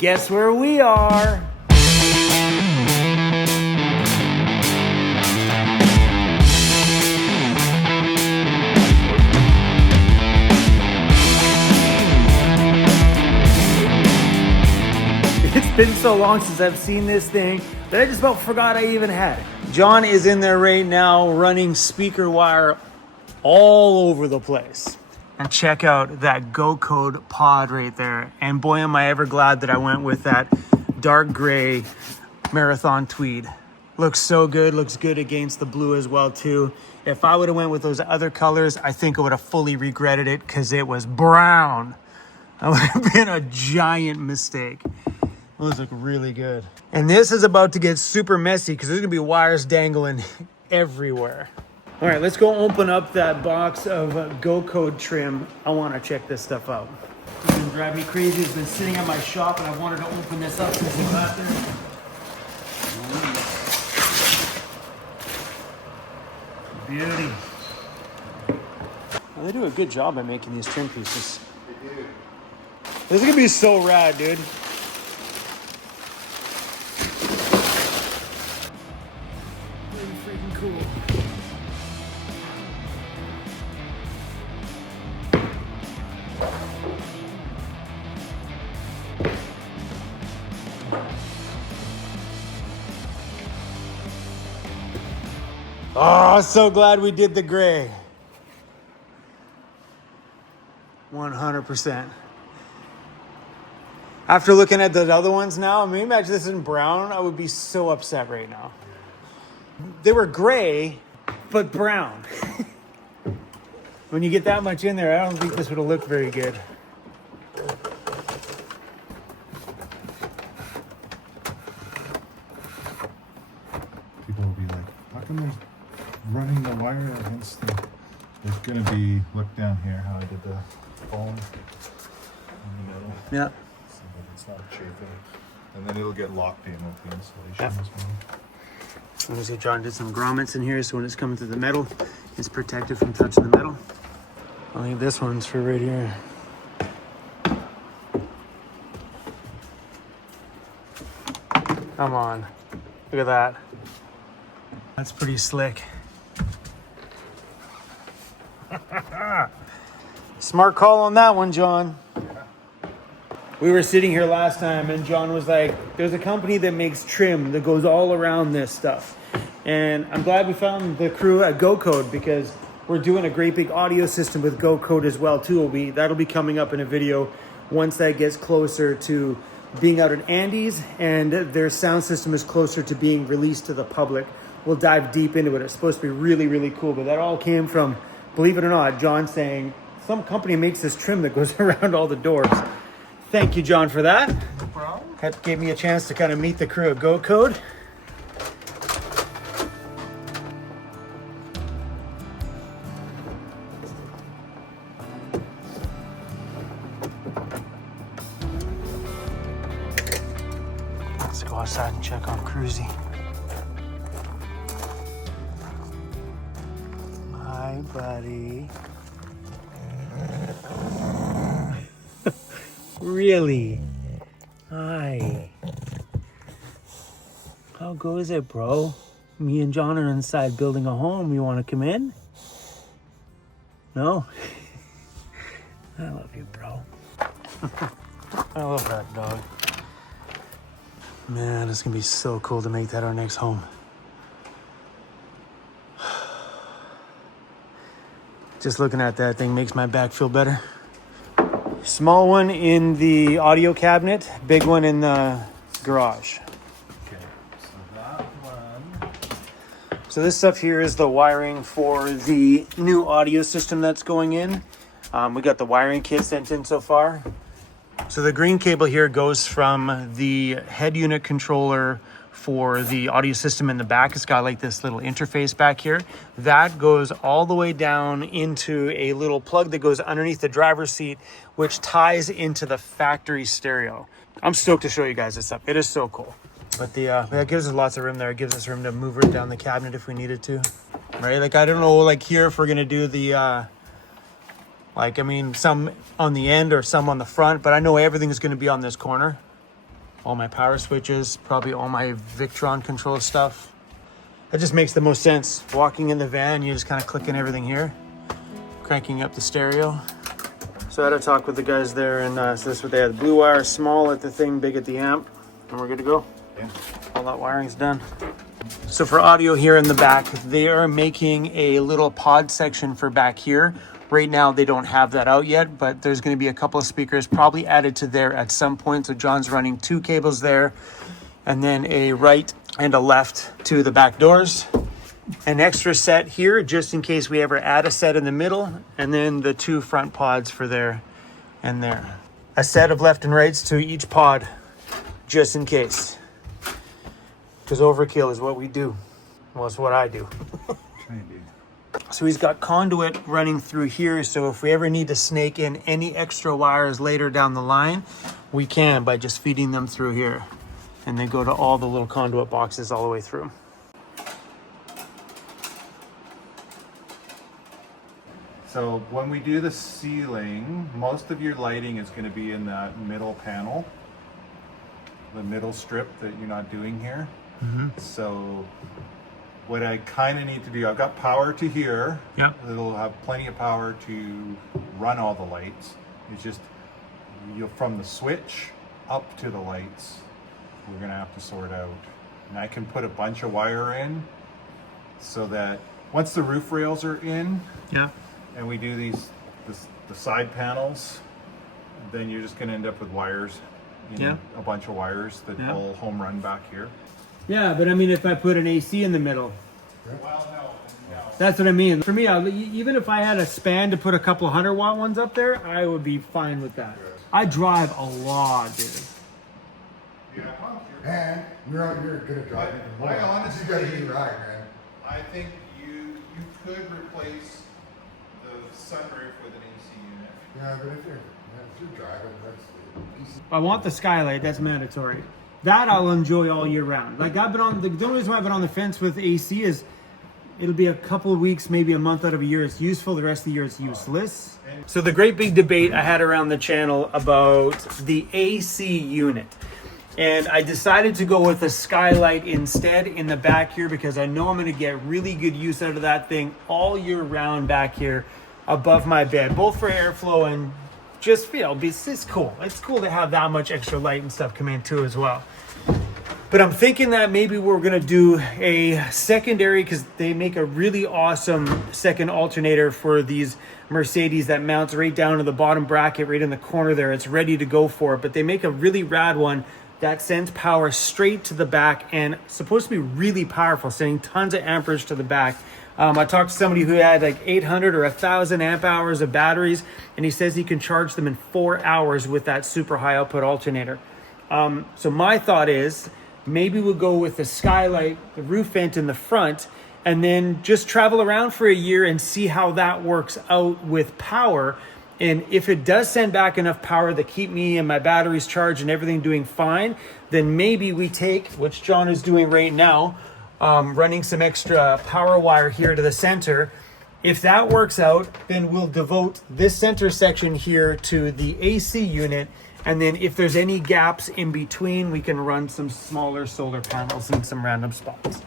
Guess where we are? It's been so long since I've seen this thing that I just about forgot I even had it. John is in there right now running speaker wire all over the place. And check out that Go Code pod right there. And boy, am I ever glad that I went with that dark gray marathon tweed. Looks so good, looks good against the blue as well too. If I would have went with those other colors, I think I would have fully regretted it because it was brown. That would have been a giant mistake. Those look really good. And this is about to get super messy because there's gonna be wires dangling everywhere. All right, let's go open up that box of Go Code trim. I wanna check this stuff out. It's been driving me crazy. It's been sitting at my shop and I wanted to open this up since he got there. Beauty. Well, they do a good job at making these trim pieces. They do. This is gonna be so rad, dude. Really freaking cool. Oh, so glad we did the gray. 100%. After looking at the other ones now, I mean, imagine this in brown, I would be so upset right now. They were gray, but brown. When you get that much in there, I don't think this would have looked very good. People will be like, how come there's running the wire against the... There's going to be, look down here how I did the foam in the middle. Yeah. So that it's not chafing. And then it'll get locked in with the insulation as well. I'm gonna see John did some grommets in here so when it's coming through the metal, it's protected from touching the metal. I think this one's for right here. Come on, look at that. That's pretty slick. Smart call on that one, John. We were sitting here last time and John was like, there's a company that makes trim that goes all around this stuff. And I'm glad we found the crew at Go Code because we're doing a great big audio system with Go Code as well too. That'll be coming up in a video once that gets closer to being out at Andy's and their sound system is closer to being released to the public. We'll dive deep into it. It's supposed to be really, really cool. But that all came from, believe it or not, John saying, some company makes this trim that goes around all the doors. Thank you, John, for that. No problem. That gave me a chance to kind of meet the crew at Go Code. Let's go outside and check on Cruzy. Hi, buddy. Really? Hi. How goes it, bro? Me and John are inside building a home. You want to come in? No? I love you, bro. I love that dog. Man, it's going to be so cool to make that our next home. Just looking at that thing makes my back feel better. Small one in the audio cabinet, big one in the garage. Okay, so that one... So this stuff here is the wiring for the new audio system that's going in. We got the wiring kit sent in so far. So the green cable here goes from the head unit controller for the audio system in the back. It's got like this little interface back here. That goes all the way down into a little plug that goes underneath the driver's seat, which ties into the factory stereo. I'm stoked to show you guys this stuff. It is so cool. But that gives us lots of room there. It gives us room to move it down the cabinet if we needed to. Right? Like, I don't know, like here, if we're gonna do the, some on the end or some on the front, but I know everything's gonna be on this corner. all my power switches, probably all my Victron control stuff. That just makes the most sense. Walking in the van, you just kind of clicking everything here, cranking up the stereo. So I had a talk with the guys there, and so this is what they had. Blue wire, small at the thing, big at the amp, and we're good to go. Yeah. All that wiring's done. So for audio here in the back, they are making a little pod section for back here. Right now, they don't have that out yet, but there's going to be a couple of speakers probably added to there at some point. So John's running 2 cables there, and then a right and a left to the back doors. An extra set here, just in case we ever add a set in the middle, and then the 2 front pods for there and there. A set of left and rights to each pod, just in case. Because overkill is what we do. Well, it's what I do. So he's got conduit running through here, so if we ever need to snake in any extra wires later down the line, we can by just feeding them through here. And they go to all the little conduit boxes all the way through. So when we do the ceiling, most of your lighting is going to be in that middle panel, the middle strip that you're not doing here. So what I kind of need to do, I've got power to here. Yep. It'll have plenty of power to run all the lights. It's just from the switch up to the lights, we're going to have to sort out. And I can put a bunch of wire in so that once the roof rails are in, Yeah. and we do the side panels, then you're just going to end up with wires, a bunch of wires that will home run back here. Yeah, but I mean, if I put an AC in the middle, Well, no. that's what I mean. For me, even if I had a span to put a couple 100-watt ones up there, I would be fine with that. I drive a lot, dude. Yeah, And you're gonna drive even more. I honestly, you gotta be right, man. I think you could replace the sunroof with an AC unit. Yeah, but if you're driving, that's easy. I want the skylight. That's mandatory. That I'll enjoy all year round. Like I've been on the only reason why I've been on the fence with AC is it'll be a couple of weeks, maybe a month out of a year. It's useful. The rest of the year it's useless. So the great big debate I had around the channel about the AC unit. And I decided to go with a skylight instead in the back here because I know I'm going to get really good use out of that thing all year round back here above my bed, both for airflow and just, it's cool. It's cool to have that much extra light and stuff come in too as well. But I'm thinking that maybe we're going to do a secondary because they make a really awesome second alternator for these Mercedes that mounts right down to the bottom bracket right in the corner there. It's ready to go for it. But they make a really rad one that sends power straight to the back and supposed to be really powerful, sending tons of amperage to the back. I talked to somebody who had like 800 or 1,000 amp hours of batteries, and he says he can charge them in 4 hours with that super high output alternator. So my thought is maybe we'll go with the skylight, the roof vent in the front, and then just travel around for a year and see how that works out with power. And if it does send back enough power to keep me and my batteries charged and everything doing fine, then maybe we take, which John is doing right now, running some extra power wire here to the center. If that works out, then we'll devote this center section here to the AC unit. And then if there's any gaps in between, we can run some smaller solar panels in some random spots.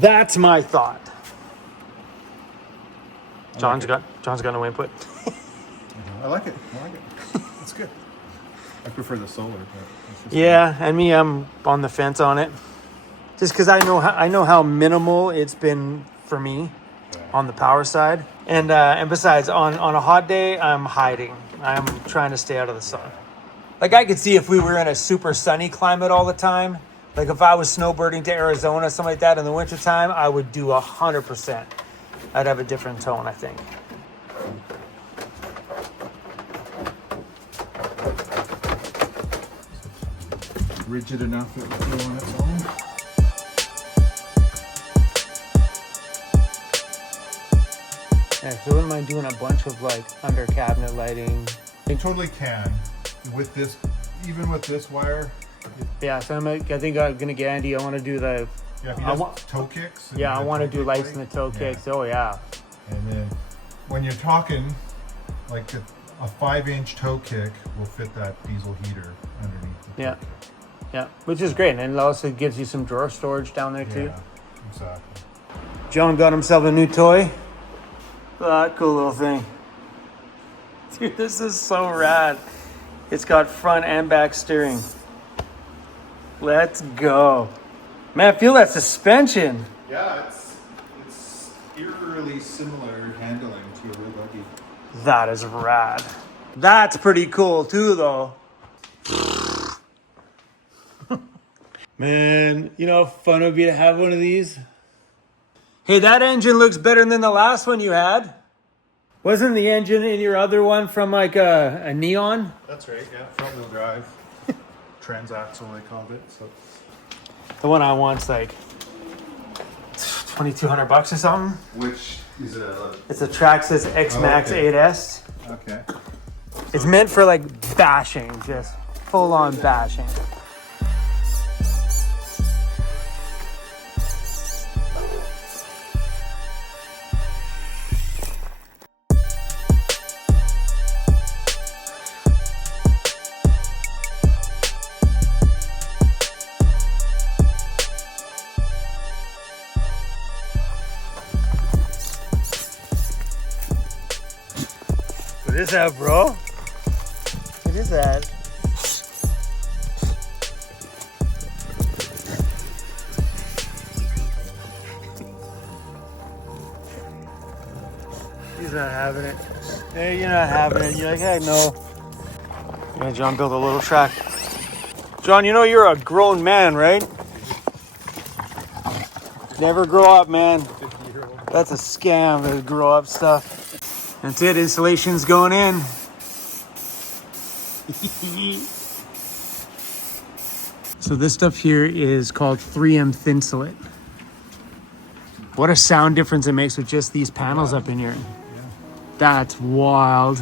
That's my thought. John's got no input. I like it. It's good. I prefer the solar. But Yeah, and me, I'm on the fence on it. Just because I know how minimal it's been for me on the power side. And besides, on a hot day, I'm hiding. I'm trying to stay out of the sun. Like I could see if we were in a super sunny climate all the time, like if I was snowbirding to Arizona, something like that in the wintertime, I would do 100%. I'd have a different tone, I think. rigid enough it will go on its own. Yeah, so I wouldn't mind doing a bunch of like under cabinet lighting. You totally can. With this, even with this wire. Yeah, so I think I'm gonna get Andy. I want to do the. Yeah, if he does toe kicks. Yeah, I want to do lights light. in the toe kicks. Oh yeah. And then when you're talking, like a 5-inch toe kick will fit that diesel heater underneath the toe kick. Yeah, which is great. And it also gives you some drawer storage down there too. Yeah, exactly. John got himself a new toy. Ah, cool little thing. Dude, this is so rad. It's got front and back steering. Let's go. Man, feel that suspension. Yeah, it's eerily similar handling to a real buggy. That is rad. That's pretty cool too, though. Man, you know how fun it would be to have one of these? Hey, that engine looks better than the last one you had. Wasn't the engine in your other one from like a Neon? That's right, yeah. Front wheel drive. Transaxle, they called it. So The one I want's like $2,200 or something. which is a It's a Traxxas X-Max okay. 8S. okay. It's meant for like bashing, just full on bashing. What is that, bro? What is that? He's not having it. Hey, you're not having it. You're like, hey, no. Yeah, John built a little track. John, you know you're a grown man, right? Never grow up, man. That's a scam, the grow up stuff. That's it, installation's going in. So this stuff here is called 3M Thinsulate. What a sound difference it makes with just these panels up in here. That's wild.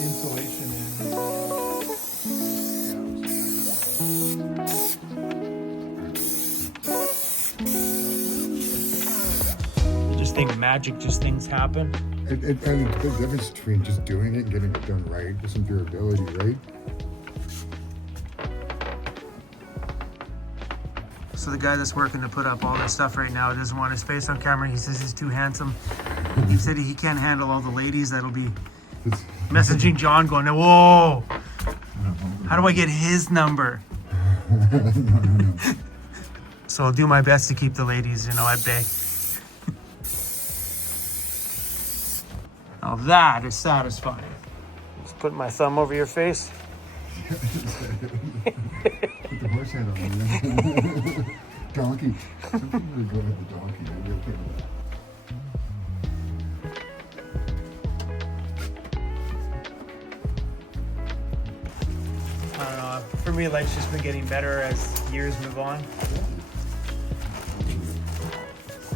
Insulation in. I just think magic, just things happen. I mean, the difference between just doing it and getting it done right with some durability, right? So the guy that's working to put up all this stuff right now doesn't want his face on camera. He says he's too handsome. He said he can't handle all the ladies that'll be messaging John going, whoa, how do I get his number? So I'll do my best to keep the ladies, at bay. Now that is satisfying. Just put my thumb over your face. Put the horse head on there. Donkey. Some people would go with the donkey. I'd be okay with that. I don't know. For me, life's just been getting better as years move on.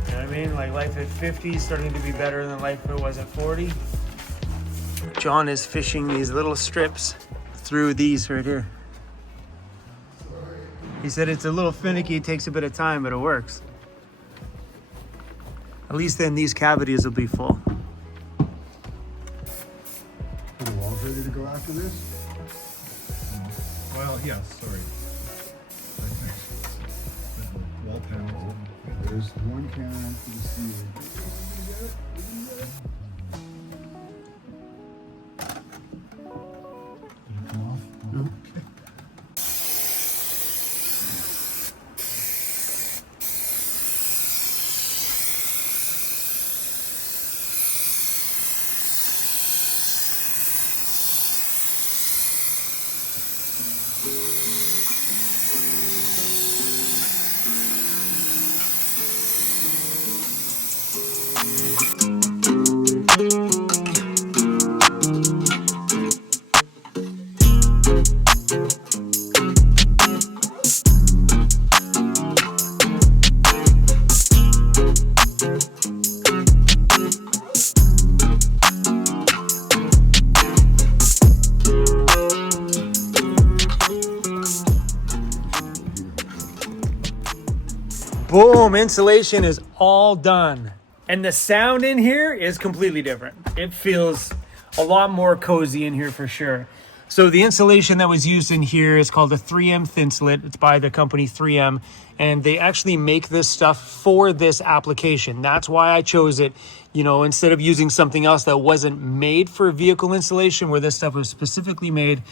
You know what I mean? Like life at 50 is starting to be better than life it was at 40. John is fishing these little strips through these right here. He said it's a little finicky, it takes a bit of time, but it works. At least then these cavities will be full. Are the walls ready to go after this? Well, yeah, sorry. Wall panels. There's one can for the ceiling. Come off? No. Boom, insulation is all done. And the sound in here is completely different. It feels a lot more cozy in here for sure. So the insulation that was used in here is called a 3M Thinsulate. It's by the company 3M, and they actually make this stuff for this application. That's why I chose it, you know, instead of using something else that wasn't made for vehicle insulation, where this stuff was specifically made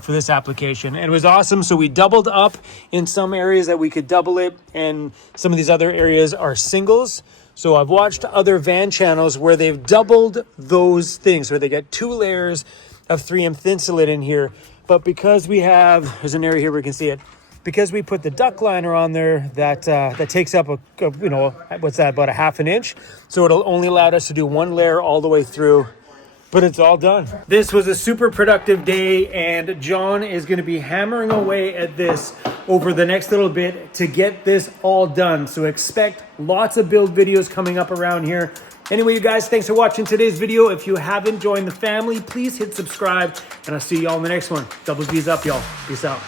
for this application. And it was awesome. So we doubled up in some areas that we could double it, and some of these other areas are singles. So I've watched other van channels where they've doubled those things, where they get 2 layers of 3M Thinsulate in here. But because we have, there's an area here where you can see it, because we put the duct liner on there, that takes up a, you know, what's that, about a 1/2 inch. So it'll only allow us to do 1 layer all the way through, but it's all done. This was a super productive day, and John is going to be hammering away at this over the next little bit to get this all done. So expect lots of build videos coming up around here. Anyway, you guys, thanks for watching today's video. If you haven't joined the family, please hit subscribe, and I'll see y'all in the next one. Double V's up, y'all. Peace out.